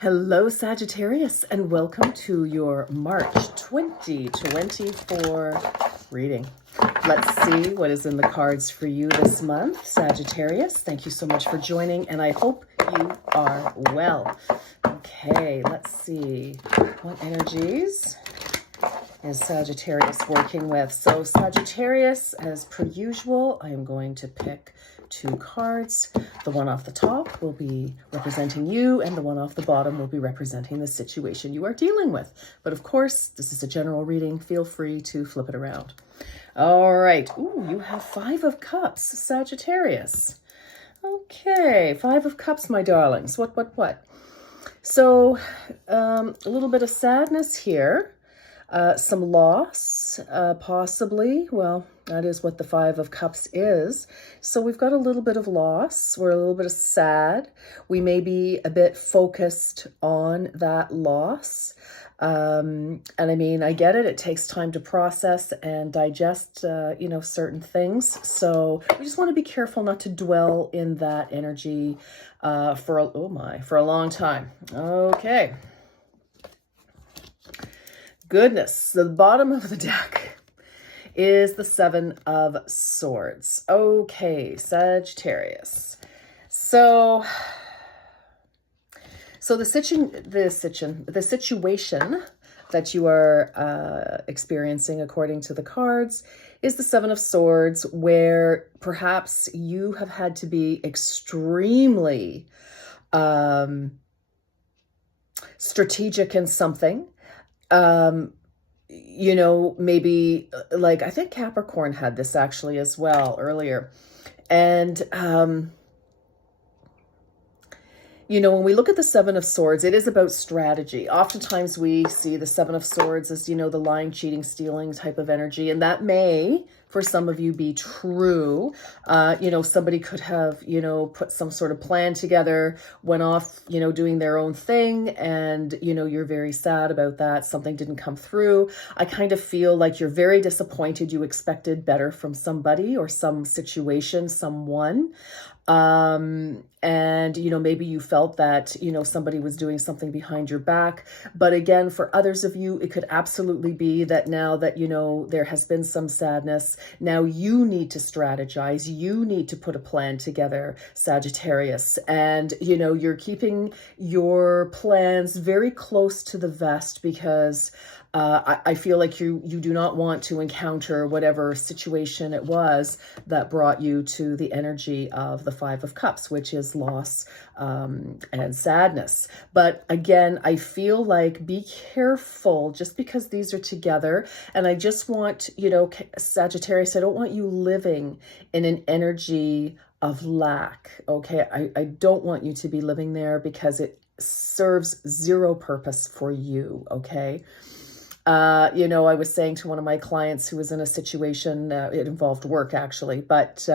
Hello, Sagittarius, and welcome to your March 2024 reading. Let's see what is in the cards for you this month, Sagittarius. Thank you so much for joining, and I hope you are well. Okay, let's see. What energies is Sagittarius working with? So Sagittarius, as per usual, I am going to pick two cards. The one off the top will be representing you, and the one off the bottom will be representing the situation you are dealing with. But of course, this is a general reading. Feel free to flip it around. All right. Ooh, you have Five of Cups, Sagittarius. Okay, Five of Cups, my darlings. What? So, a little bit of sadness here. Some loss, possibly. Well, that is what the Five of Cups is. So we've got a little bit of loss. We're a little bit of sad. We may be a bit focused on that loss. And I mean, I get it. It takes time to process and digest, certain things. So we just want to be careful not to dwell in that energy for a long time. Okay. Goodness, the bottom of the deck is the Seven of Swords. Okay, Sagittarius. So the situation that you are experiencing, according to the cards, is the Seven of Swords, where perhaps you have had to be extremely strategic in something. Maybe like, I think Capricorn had this actually as well earlier. And, when we look at the Seven of Swords, it is about strategy. Oftentimes we see the Seven of Swords as, the lying, cheating, stealing type of energy. And that may, for some of you, be true. Somebody could have, put some sort of plan together, went off, doing their own thing. And, you're very sad about that. Something didn't come through. I kind of feel like you're very disappointed. You expected better from somebody or some situation, someone. Maybe you felt that, somebody was doing something behind your back. But again, for others of you, it could absolutely be that now that, there has been some sadness, now you need to strategize. You need to put a plan together, Sagittarius. And, you're keeping your plans very close to the vest because I feel like you do not want to encounter whatever situation it was that brought you to the energy of the Five of Cups, which is loss and sadness. But again, I feel like be careful just because these are together. And I just want, Sagittarius, I don't want you living in an energy of lack. Okay, I don't want you to be living there because it serves zero purpose for you. Okay. I was saying to one of my clients who was in a situation, it involved work actually, but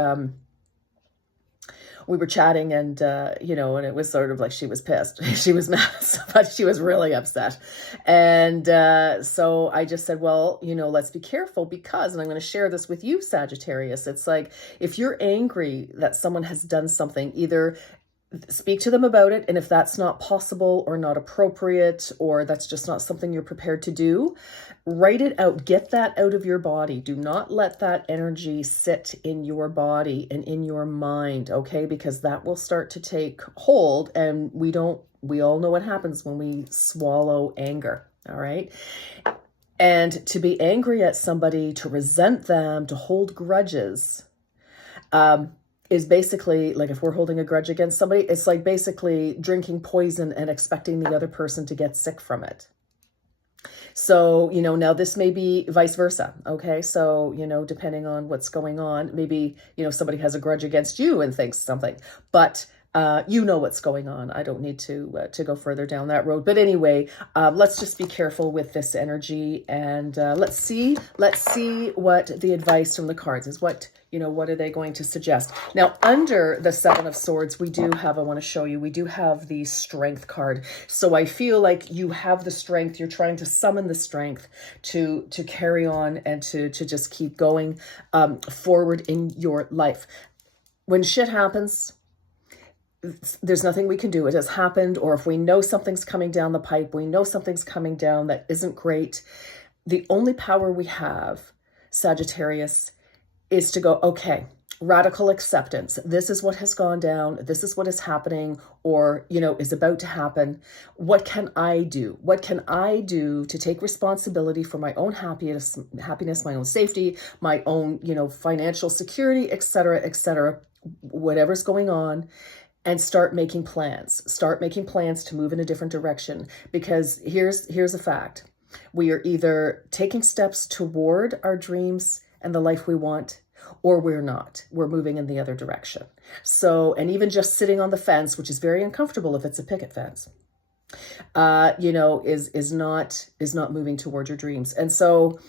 we were chatting and, and it was sort of like she was pissed. She was mad, but she was really upset. And so I just said, well, let's be careful because, and I'm going to share this with you, Sagittarius. It's like, if you're angry that someone has done something, either speak to them about it. And if that's not possible or not appropriate, or that's just not something you're prepared to do, write it out. Get that out of your body. Do not let that energy sit in your body and in your mind. Okay. Because that will start to take hold. And we all know what happens when we swallow anger. All right. And to be angry at somebody, to resent them, to hold grudges, is basically like, if we're holding a grudge against somebody, it's like basically drinking poison and expecting the other person to get sick from it. So, now this may be vice versa. Okay. So, depending on what's going on, maybe, somebody has a grudge against you and thinks something, but what's going on. I don't need to go further down that road. But anyway, let's just be careful with this energy, and let's see what the advice from the cards is. What are they going to suggest? Now, under the Seven of Swords, I want to show you, we do have the Strength card. So I feel like you have the strength. You're trying to summon the strength to carry on and to just keep going forward in your life. When shit happens, there's nothing we can do. It has happened. Or if we know something's coming down the pipe, we know something's coming down that isn't great. The only power we have, Sagittarius, is to go, okay, radical acceptance. This is what has gone down. This is what is happening, or, is about to happen. What can I do? What can I do to take responsibility for my own happiness, my own safety, my own, financial security, etc., whatever's going on, and start making plans. Start making plans to move in a different direction. Because here's a fact. We are either taking steps toward our dreams and the life we want, or we're not. We're moving in the other direction. So, and even just sitting on the fence, which is very uncomfortable if it's a picket fence, is not moving toward your dreams. And so,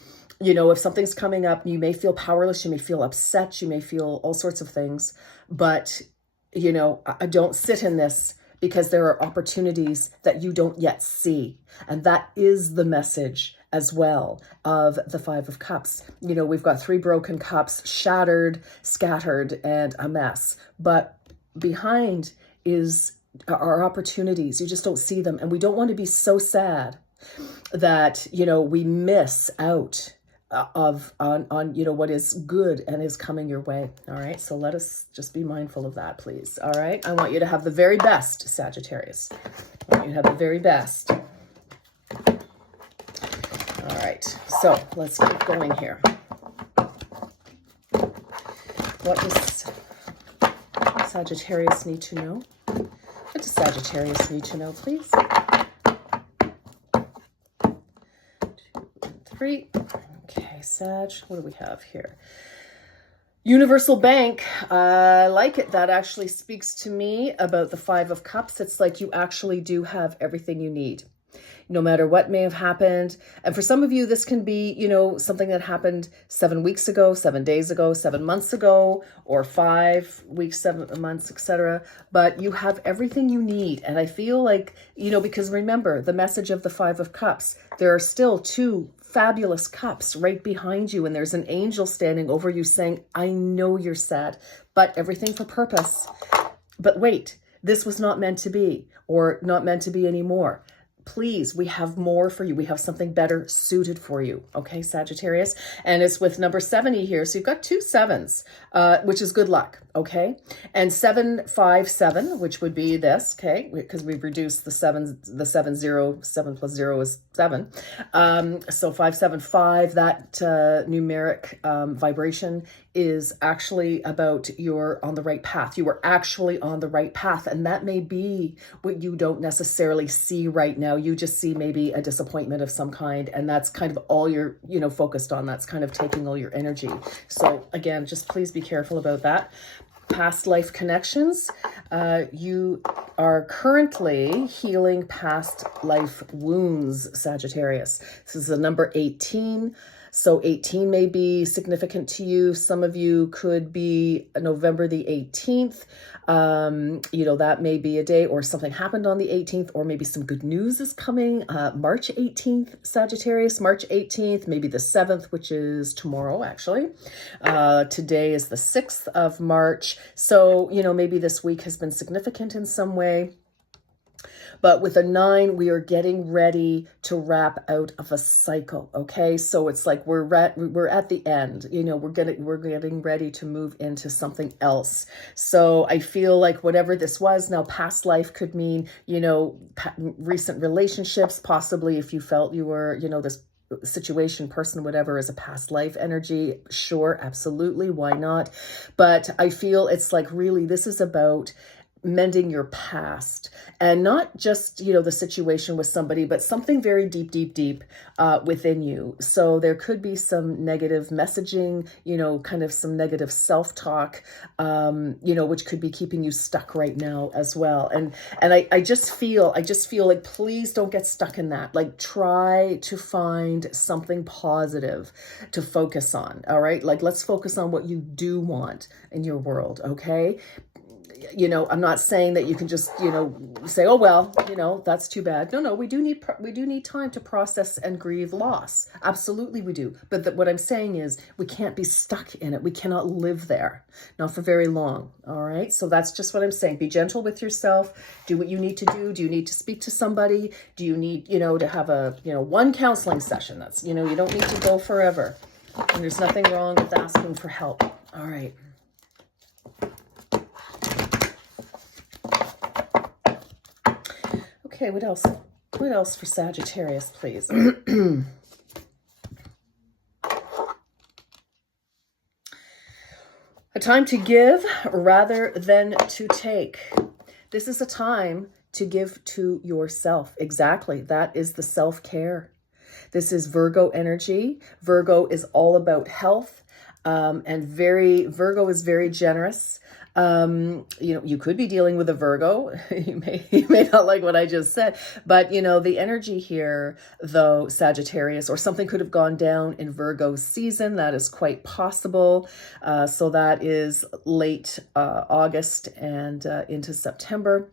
if something's coming up, you may feel powerless, you may feel upset, you may feel all sorts of things, but, I don't sit in this because there are opportunities that you don't yet see. And that is the message as well of the Five of Cups. We've got 3 broken cups, shattered, scattered, and a mess. But behind are opportunities. You just don't see them. And we don't want to be so sad that, we miss out on what is good and is coming your way. All right. So let us just be mindful of that, please. All right. I want you to have the very best, Sagittarius. I want you to have the very best. All right. So let's keep going here. What does Sagittarius need to know? What does Sagittarius need to know, please? 2 and 3. Okay, Sag, what do we have here? Universal Bank. I like it. That actually speaks to me about the 5 of Cups. It's like you actually do have everything you need, no matter what may have happened. And for some of you, this can be, something that happened 7 weeks ago, 7 days ago, 7 months ago, or 5 weeks, 7 months, etc. But you have everything you need. And I feel like, because remember the message of the 5 of Cups, there are still 2 fabulous cups right behind you. And there's an angel standing over you saying, I know you're sad, but everything for purpose. But wait, this was not meant to be, or not meant to be anymore. Please, we have more for you. We have something better suited for you. Okay, Sagittarius. And it's with number 70 here. So you've got 2 7s, which is good luck. Okay. And 757, which would be this. Okay. Because we've reduced the 7, 0, 7 plus 0 is 7. So 575, that numeric vibration is actually about you're on the right path. You are actually on the right path. And that may be what you don't necessarily see right now. You just see maybe a disappointment of some kind. And that's kind of all you're, focused on. That's kind of taking all your energy. So again, just please be careful about that. Past life connections. You are currently healing past life wounds, Sagittarius. This is the number 18. So 18 may be significant to you. Some of you could be November the 18th. That may be a day or something happened on the 18th, or maybe some good news is coming. March 18th, Sagittarius, March 18th, maybe the 7th, which is tomorrow, actually. Today is the 6th of March. So, maybe this week has been significant in some way. But with a 9, we are getting ready to wrap out of a cycle. Okay, so it's like we're at the end. We're getting ready to move into something else. So I feel like whatever this was now, past life could mean recent relationships. Possibly if you felt you were this situation, person, whatever, is a past life energy. Sure, absolutely, why not? But I feel it's like really this is about mending your past, and not just, the situation with somebody, but something very deep within you. So there could be some negative messaging, kind of some negative self-talk, which could be keeping you stuck right now as well. And I just feel like, please don't get stuck in that. Like, try to find something positive to focus on. All right. Like, let's focus on what you do want in your world. Okay. you know, I'm not saying that you can just, you know, say, oh, well, you know, that's too bad. No, we do need time to process and grieve loss. Absolutely we do. But what I'm saying is we can't be stuck in it. We cannot live there, not for very long. All right. So that's just what I'm saying. Be gentle with yourself. Do what you need to do. Do you need to speak to somebody? Do you need, you know, to have a, you know, one counseling session? That's, you know, you don't need to go forever. And there's nothing wrong with asking for help. All right. Okay, what else? What else for Sagittarius, please? A time to give rather than to take. This is a time to give to yourself. Exactly. That is the self-care. This is Virgo energy. Virgo is all about health, and Virgo is very generous. You know, you could be dealing with a Virgo. You may not like what I just said, but you know, the energy here, though, Sagittarius, or something could have gone down in Virgo's season. That is quite possible. So that is late August and into September.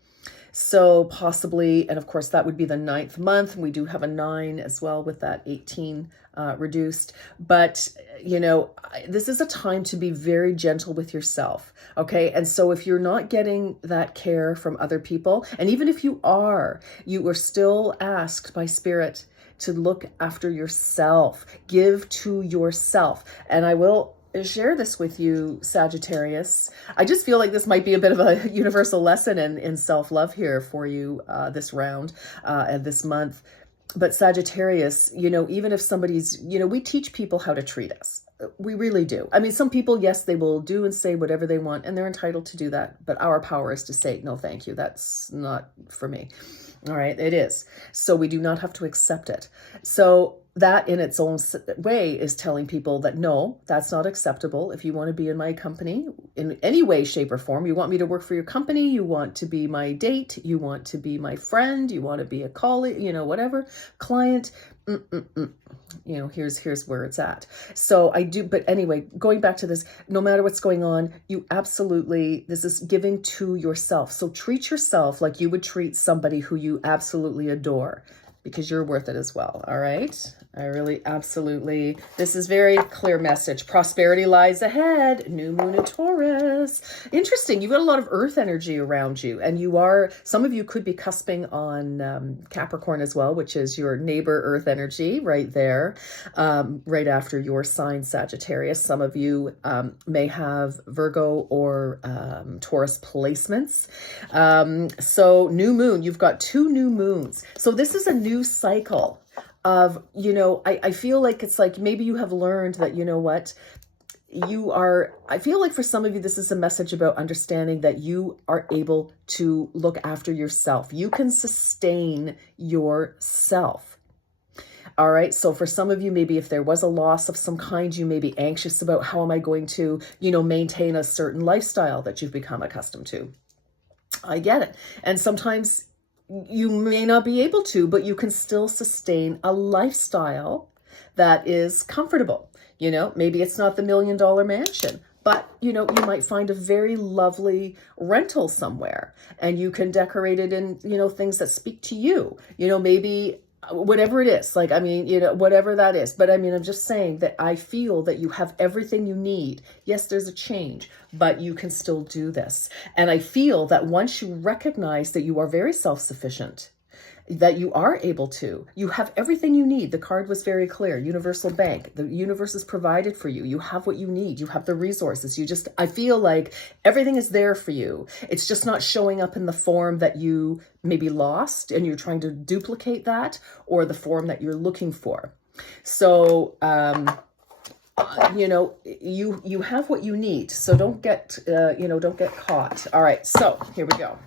So possibly, and of course that would be the 9th month. We do have a 9 as well with that 18 reduced. But, you know, this is a time to be very gentle with yourself. Okay. And so if you're not getting that care from other people, and even if you are still asked by Spirit to look after yourself, give to yourself. And I will share this with you, Sagittarius. I just feel like this might be a bit of a universal lesson in self-love here for you this round and this month. But Sagittarius, you know, even if somebody's, you know, we teach people how to treat us. We really do. I mean, some people, yes, they will do and say whatever they want, and they're entitled to do that. But our power is to say, no, thank you. That's not for me. All right, it is. So we do not have to accept it. So that in its own way is telling people that, no, that's not acceptable. If you want to be in my company in any way, shape, or form, you want me to work for your company, you want to be my date, you want to be my friend, you want to be a colleague, you know, whatever, client, you know, here's where it's at. So I do, but anyway, going back to this, no matter what's going on, you absolutely, this is giving to yourself. So treat yourself like you would treat somebody who you absolutely adore, because you're worth it as well. All right. I really absolutely, this is very clear message. Prosperity lies ahead. New moon in Taurus. Interesting. You've got a lot of earth energy around you, and some of you could be cusping on Capricorn as well, which is your neighbor earth energy right there, right after your sign Sagittarius. Some of you may have Virgo or Taurus placements. So new moon, you've got 2 new moons. So this is a new cycle of, you know, I feel like it's like maybe you have learned that, you know what, I feel like for some of you, this is a message about understanding that you are able to look after yourself. You can sustain yourself. All right. So for some of you, maybe if there was a loss of some kind, you may be anxious about how am I going to, you know, maintain a certain lifestyle that you've become accustomed to. I get it. And sometimes you may not be able to, but you can still sustain a lifestyle that is comfortable. You know, maybe it's not the $1 million mansion, but, you know, you might find a very lovely rental somewhere and you can decorate it in, you know, things that speak to you, you know, maybe whatever it is, like, I mean, you know, whatever that is. But I mean, I'm just saying that I feel that you have everything you need. Yes, there's a change, but you can still do this. And I feel that once you recognize that you are very self-sufficient, that you are able to, you have everything you need. The card was very clear. Universal bank. The universe is provided for you. You have what you need. You have the resources. I feel like everything is there for you. It's just not showing up in the form that you maybe lost and you're trying to duplicate that, or the form that you're looking for. So, you know, you have what you need. So don't get, you know, don't get caught. All right. So here we go.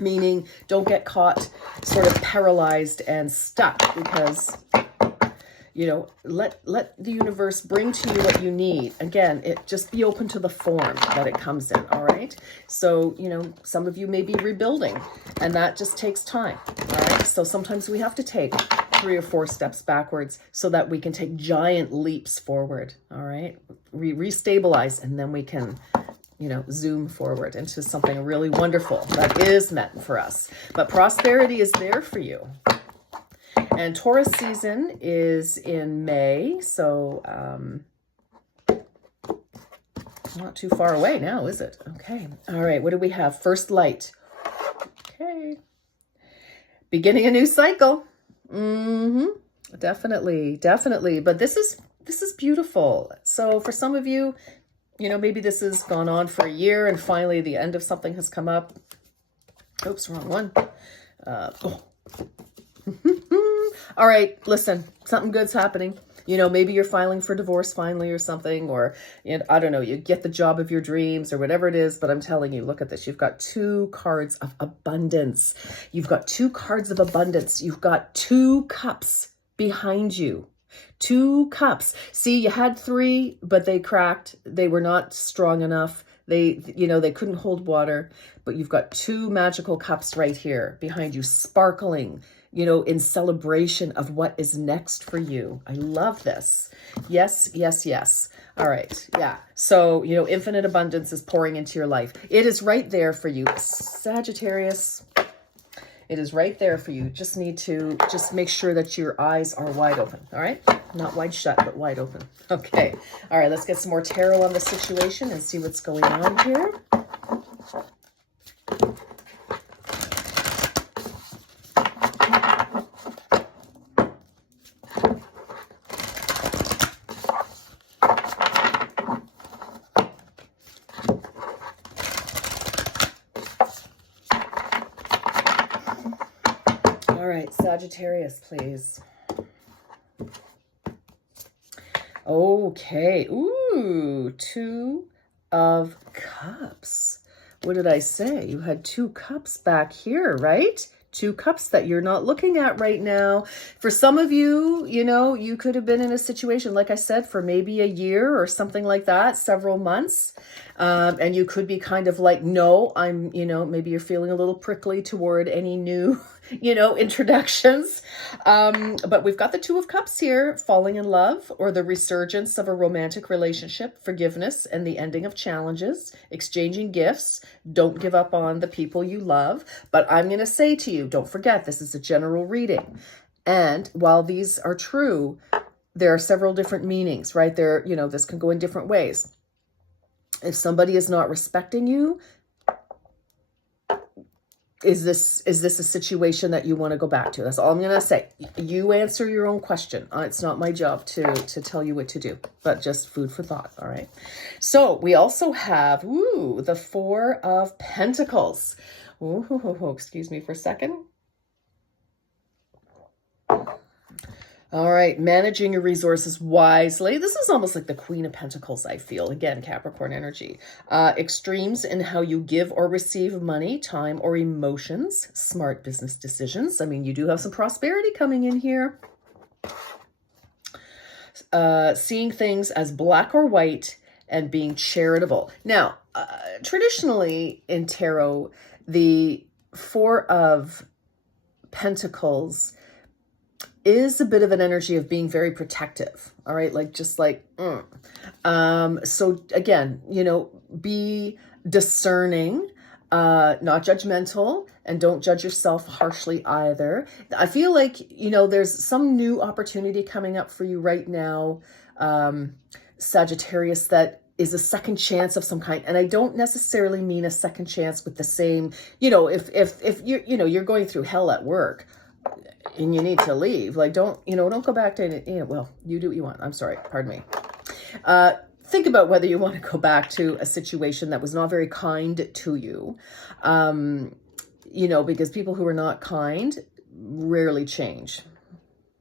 Meaning don't get caught sort of paralyzed and stuck, because, you know, let the universe bring to you what you need. Again, just be open to the form that it comes in. All right. So, you know, some of you may be rebuilding, and that just takes time. All right. So sometimes we have to take 3 or 4 steps backwards so that we can take giant leaps forward. All right. Restabilize, and then we can zoom forward into something really wonderful that is meant for us. But prosperity is there for you. And Taurus season is in May, so not too far away now, is it? Okay. All right. What do we have? First light. Okay. Beginning a new cycle. Definitely, definitely. But this is beautiful. So for some of you, maybe this has gone on for a year and finally the end of something has come up. Oops, wrong one. All right, listen, something good's happening. Maybe you're filing for divorce finally or something, or, I don't know, you get the job of your dreams or whatever it is. But I'm telling you, look at this. You've got 2 cards of abundance. You've got 2 cards of abundance. You've got 2 cups behind you. 2 cups. See, you had 3, but they cracked. They were not strong enough. They couldn't hold water, but you've got 2 magical cups right here behind you, sparkling, in celebration of what is next for you. I love this. Yes, yes, yes. All right. Yeah. So, infinite abundance is pouring into your life. It is right there for you, Sagittarius. It is right there for you. Just need to make sure that your eyes are wide open. All right. Not wide shut, but wide open. Okay. All right. Let's get some more tarot on the situation and see what's going on here. All right, Sagittarius, please. Okay. Ooh, 2 of Cups. What did I say? You had 2 cups back here, right? 2 cups that you're not looking at right now. For some of you, you could have been in a situation, like I said, for maybe a year or something like that, several months. And you could be kind of like, no, I'm, maybe you're feeling a little prickly toward any new, introductions. But we've got the 2 of Cups here, falling in love or the resurgence of a romantic relationship, forgiveness and the ending of challenges, exchanging gifts. Don't give up on the people you love. But I'm going to say to you, don't forget, this is a general reading. And while these are true, there are several different meanings, right? There, this can go in different ways. If somebody is not respecting you, is this a situation that you want to go back to? That's all I'm going to say. You answer your own question. It's not my job to tell you what to do, but just food for thought. All right. So we also have, the 4 of Pentacles. Ooh, excuse me for a second. All right, managing your resources wisely. This is almost like the Queen of Pentacles, I feel. Again, Capricorn energy. Extremes in how you give or receive money, time, or emotions. Smart business decisions. I mean, you do have some prosperity coming in here. Seeing things as black or white and being charitable. Now, traditionally in tarot, the 4 of Pentacles is a bit of an energy of being very protective. All right. So again, be discerning, not judgmental, and don't judge yourself harshly either. I feel like, there's some new opportunity coming up for you right now, Sagittarius, that is a second chance of some kind. And I don't necessarily mean a second chance with the same, if you're going through hell at work, and you need to leave, don't go back to, well, you do what you want. I'm sorry. Pardon me. Think about whether you want to go back to a situation that was not very kind to you. Because people who are not kind rarely change.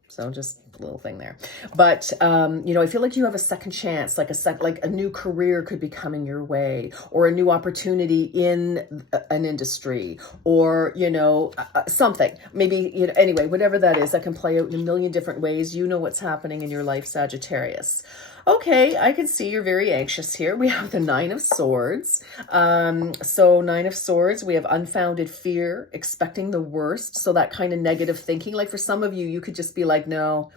So just a little thing there. But, I feel like you have a second chance, like a new career could be coming your way, or a new opportunity in an industry, or, something, maybe, anyway, whatever that is, that can play out in a million different ways. You know what's happening in your life, Sagittarius. Okay, I can see you're very anxious here. We have the 9 of Swords. So 9 of Swords, we have unfounded fear, expecting the worst. So that kind of negative thinking, like for some of you, you could just be like, no,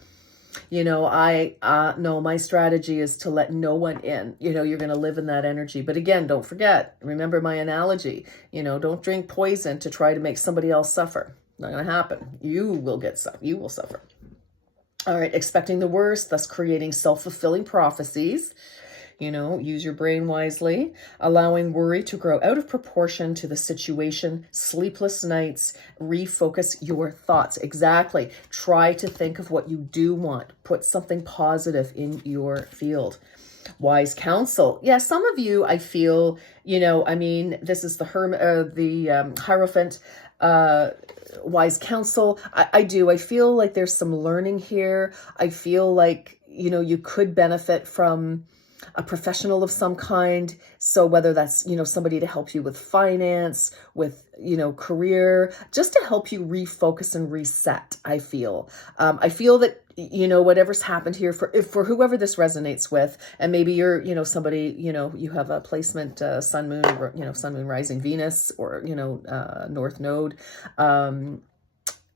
No, my strategy is to let no one in. You're going to live in that energy. But again, don't forget, remember my analogy, don't drink poison to try to make somebody else suffer. Not going to happen. You will suffer. All right. Expecting the worst, thus creating self-fulfilling prophecies. Use your brain wisely, allowing worry to grow out of proportion to the situation, sleepless nights, refocus your thoughts. Exactly. Try to think of what you do want. Put something positive in your field. Wise counsel. Yeah, some of you, I feel, this is the Hierophant, wise counsel. I feel like there's some learning here. I feel like, you could benefit from a professional of some kind. So whether that's, somebody to help you with finance, with, career, just to help you refocus and reset, I feel that, whatever's happened here for whoever this resonates with, and maybe you're, somebody, you have a placement, sun, moon, rising Venus, or, North Node.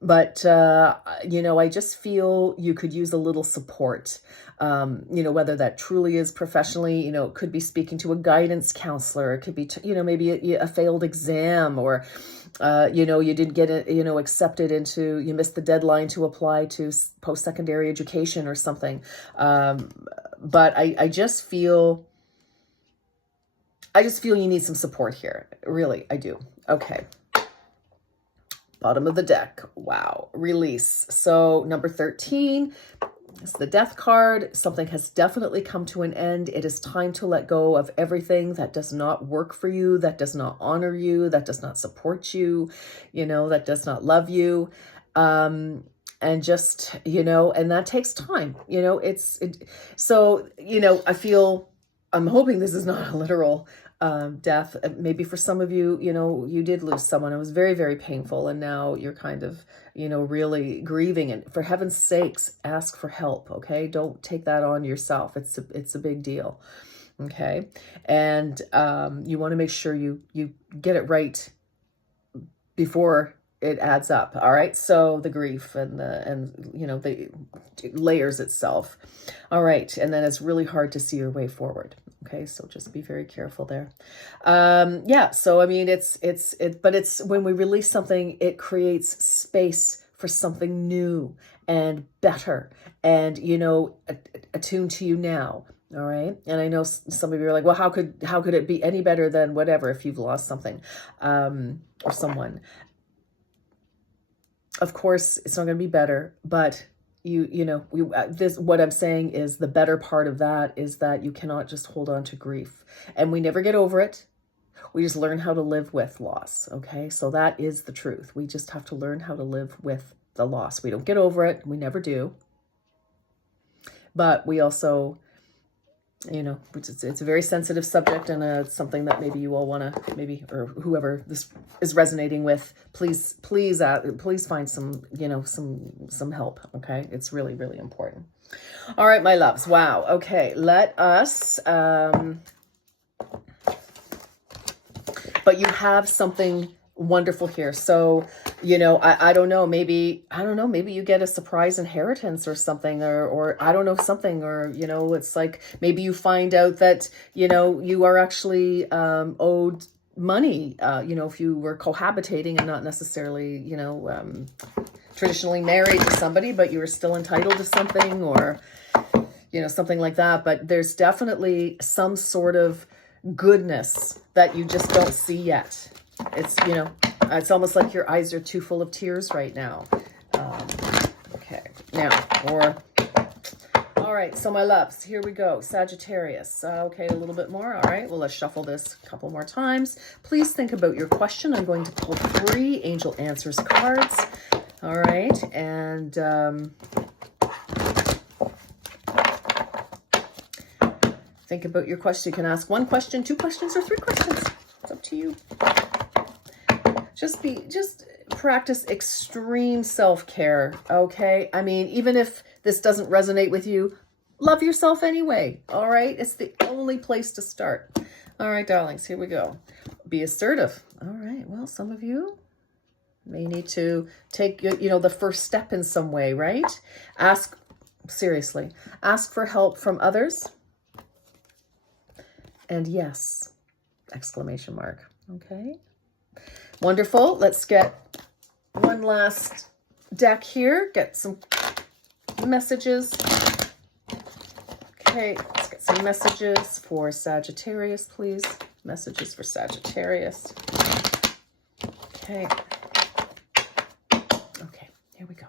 But I just feel you could use a little support, whether that truly is professionally, it could be speaking to a guidance counselor. It could be, maybe a failed exam, or, you didn't get it, accepted you missed the deadline to apply to post-secondary education or something. But I just feel you need some support here. Really, I do. Okay. Bottom of the deck. Wow. Release. So number 13 is the Death card. Something has definitely come to an end. It is time to let go of everything that does not work for you, that does not honor you, that does not support you, that does not love you. And just, and that takes time, I'm hoping this is not a literal death. Maybe for some of you, you did lose someone. It was very, very painful. And now you're kind of, really grieving. And for heaven's sakes, ask for help. Okay. Don't take that on yourself. It's a big deal. Okay. And you want to make sure you get it right before it adds up. All right. So the grief and the layers itself. All right. And then it's really hard to see your way forward. Okay. So just be very careful there. Yeah. So, but it's when we release something, it creates space for something new and better and, attuned to you now. All right. And I know some of you are like, well, how could it be any better than whatever, if you've lost something, or someone? Of course, it's not going to be better, but what I'm saying is the better part of that is that you cannot just hold on to grief, and we never get over it. We just learn how to live with loss. Okay. So that is the truth. We just have to learn how to live with the loss. We don't get over it. We never do. But we also, it's a very sensitive subject, and it's something that maybe you all want to, or whoever this is resonating with, please find some help. Okay. It's really, really important. All right, my loves. Wow. Okay. Let us, but you have something wonderful here. So, I don't know, maybe you get a surprise inheritance or something, or I don't know, something, or, it's like, maybe you find out that, you are actually, owed money, if you were cohabitating and not necessarily, traditionally married to somebody, but you were still entitled to something, or, something like that. But there's definitely some sort of goodness that you just don't see yet. It's almost like your eyes are too full of tears right now. Okay. Now, all right. So my loves, here we go. Sagittarius. Okay. A little bit more. All right. Well, let's shuffle this a couple more times. Please think about your question. I'm going to pull 3 Angel Answers cards. All right. And, think about your question. You can ask 1 question, 2 questions, or 3 questions. It's up to you. Just practice extreme self-care, okay? Even if this doesn't resonate with you, love yourself anyway, all right? It's the only place to start. All right, darlings, here we go. Be assertive. All right, well, some of you may need to take, the first step in some way, right? Ask Seriously. Ask for help from others. And yes, exclamation mark. Okay. Wonderful. Let's get one last deck here. Get some messages. Okay, let's get some messages for Sagittarius, please. Messages for Sagittarius. Okay. Okay, here we go.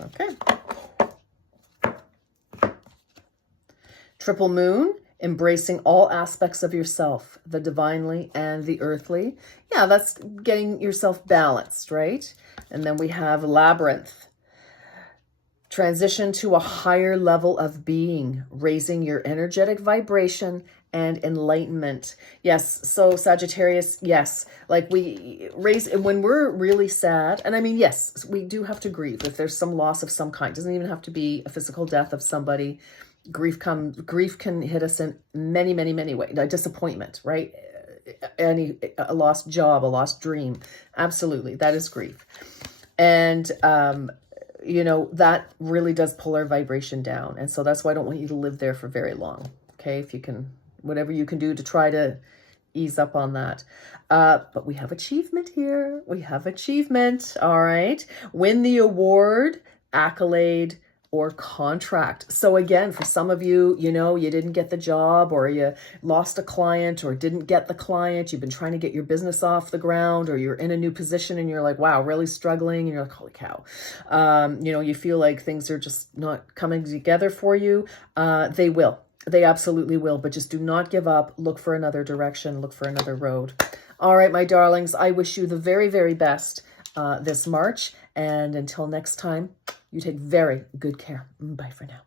Okay. Triple moon, embracing all aspects of yourself, the divinely and the earthly. Yeah, that's getting yourself balanced, right? And then we have labyrinth. Transition to a higher level of being, raising your energetic vibration and enlightenment. Yes, so Sagittarius, yes, like we raise, when we're really sad, and I mean, yes, we do have to grieve if there's some loss of some kind. It doesn't even have to be a physical death of somebody. Grief can hit us in many, many, many ways. A disappointment, right? A lost job, a lost dream. Absolutely, that is grief. And, you know, that really does pull our vibration down. And so that's why I don't want you to live there for very long. Okay, if you can, whatever you can do to try to ease up on that. But we have achievement here. We have achievement. All right. Win the award, accolade, or contract. So again, for some of you, you know, you didn't get the job, or you lost a client, or didn't get the client. You've been trying to get your business off the ground, or you're in a new position and you're like, wow, really struggling. And you're like, holy cow. You know, you feel like things are just not coming together for you. They will. They absolutely will. But just do not give up. Look for another direction. Look for another road. All right, my darlings, I wish you the very, very best this March. And until next time, you take very good care. Bye for now.